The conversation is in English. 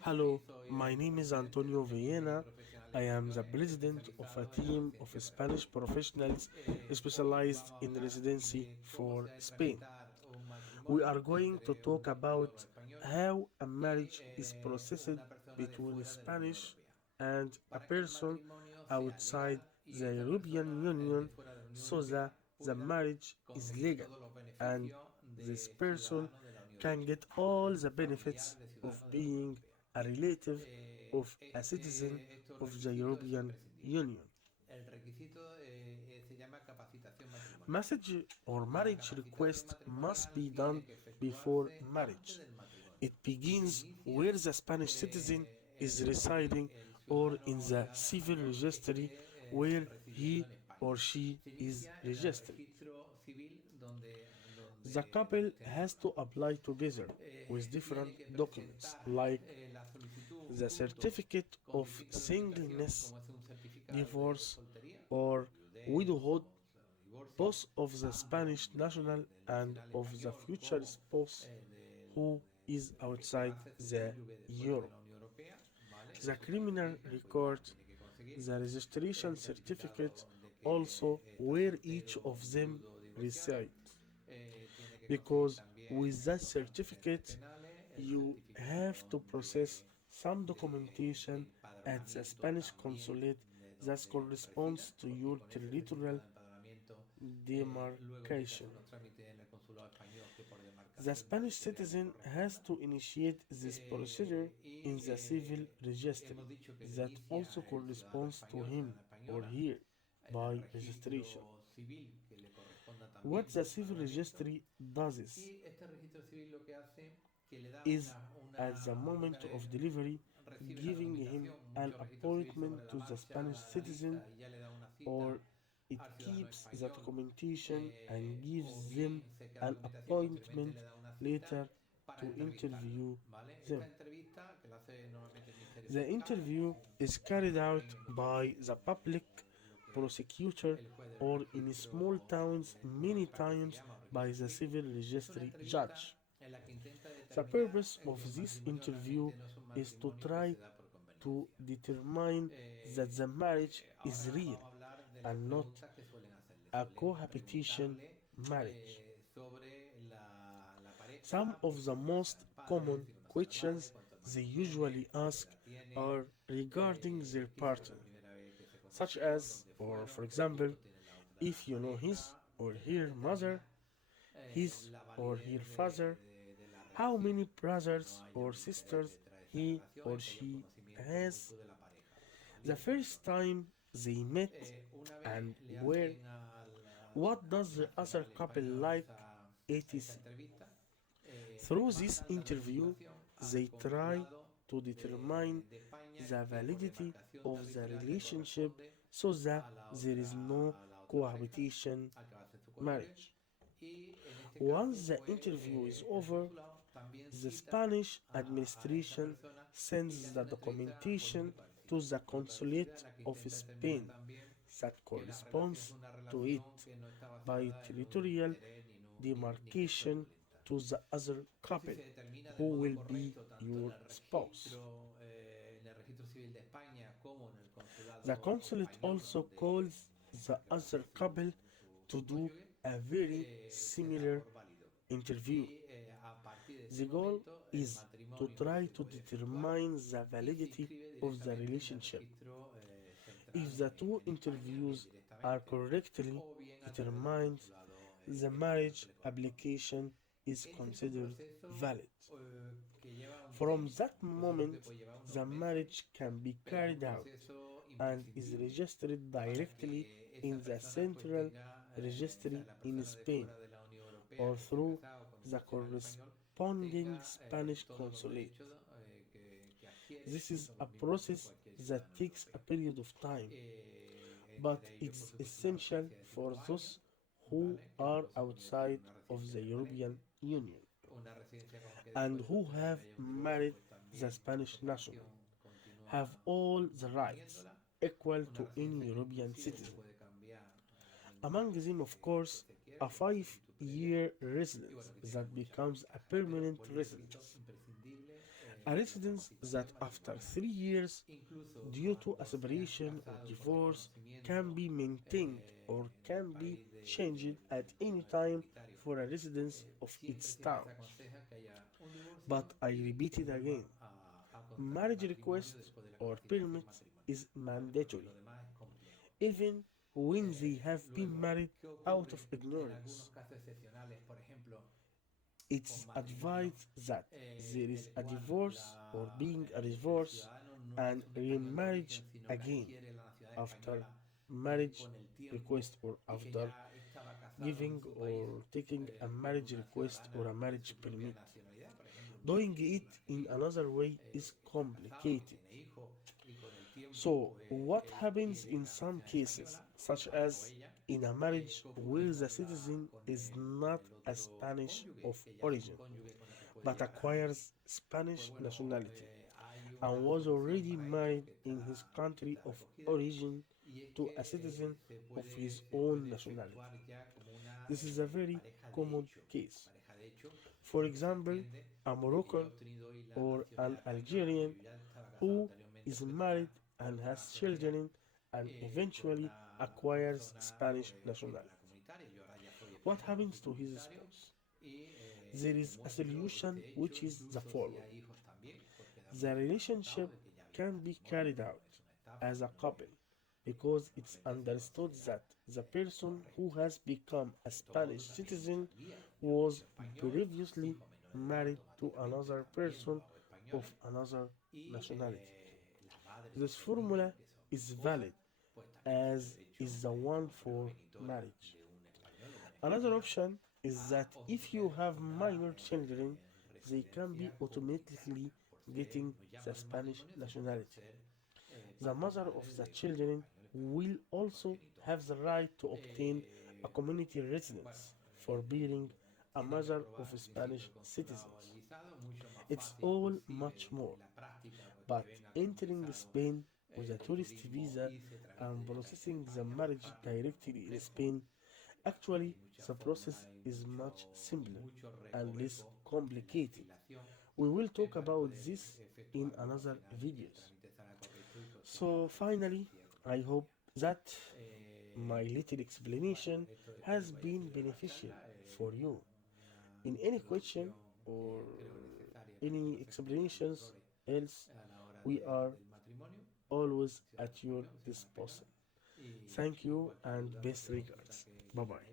Hello, my name is Antonio Villena. I am the president of a team of Spanish professionals specialized in residency for Spain. We are going to talk about how a marriage is processed between Spanish and a person outside the European Union so that the marriage is legal and this person can get all the benefits of being a relative of a citizen of the European Union. Message or marriage request must be done before marriage. It begins where the Spanish citizen is residing or in the civil registry where he or she is registered. The couple has to apply together with different documents like the certificate of singleness, divorce, or widowhood, both of the Spanish national and of the future spouse who is outside the Europe. The criminal record, the registration certificate, also where each of them reside. Because with that certificate, you have to process some documentation at the Spanish consulate that corresponds to your territorial demarcation. The Spanish citizen has to initiate this procedure in the civil registry that also corresponds to him or her by registration. What the civil registry does is at the moment of delivery giving him an appointment to the Spanish citizen or it keeps the documentation and gives them an appointment later to interview them. The interview is carried out by the public prosecutor or in small towns many times by the civil registry judge. The purpose of this interview is to try to determine that the marriage is real and not a cohabitation marriage. Some of the most common questions they usually ask are regarding their partner, such as, or for example, if you know his or her mother, his or her father, how many brothers or sisters he or she has, the first time they met and where, what does the other couple like, etc. Through this interview, they try to determine the validity of the relationship so that there is no cohabitation marriage. Once the interview is over, the Spanish administration sends the documentation to the consulate of Spain that corresponds to it by territorial demarcation to the other couple who will be your spouse. The consulate also calls the other couple to do a very similar interview. The goal is to try to determine the validity of the relationship. If the two interviews are correctly determined, the marriage application is considered valid. From that moment, the marriage can be carried out and is registered directly in the central registry in Spain or through the corresponding Spanish consulate. This is a process that takes a period of time, but it's essential for those who are outside of the European Union and who have married the Spanish national, have all the rights equal to any European citizen. Among them, of course, a 5-year residence that becomes a permanent residence. A residence that after 3 years, due to a separation or divorce, can be maintained or can be changed at any time for a residence of its spouse. But I repeat it again, marriage request or permit is mandatory, even when they have been married out of ignorance. It's advised that there is a divorce or being a divorce and remarriage again after marriage request or after giving or taking a marriage request or a marriage permit. Doing it in another way is complicated. So, what happens in some cases, such as in a marriage where the citizen is not a Spanish of origin but acquires Spanish nationality and was already married in his country of origin to a citizen of his own nationality? This is a very common case. For example, a Moroccan or an Algerian who is married and has children and eventually acquires Spanish nationality. What happens to his spouse? There is a solution which is the following. The relationship can be carried out as a couple because it's understood that the person who has become a Spanish citizen was previously married to another person of another nationality. This formula is valid as is the one for marriage. Another option is that if you have minor children, they can be automatically getting the Spanish nationality. The mother of the children will also have the right to obtain a community residence for being a mother of Spanish citizens. It's all much more, but entering Spain with a tourist visa and processing the marriage directly in Spain, actually the process is much simpler and less complicated. We will talk about this in another videos. So finally, I hope that my little explanation has been beneficial for you. In any question or any explanations else, we are always at your disposal. Thank you and best regards. Bye bye.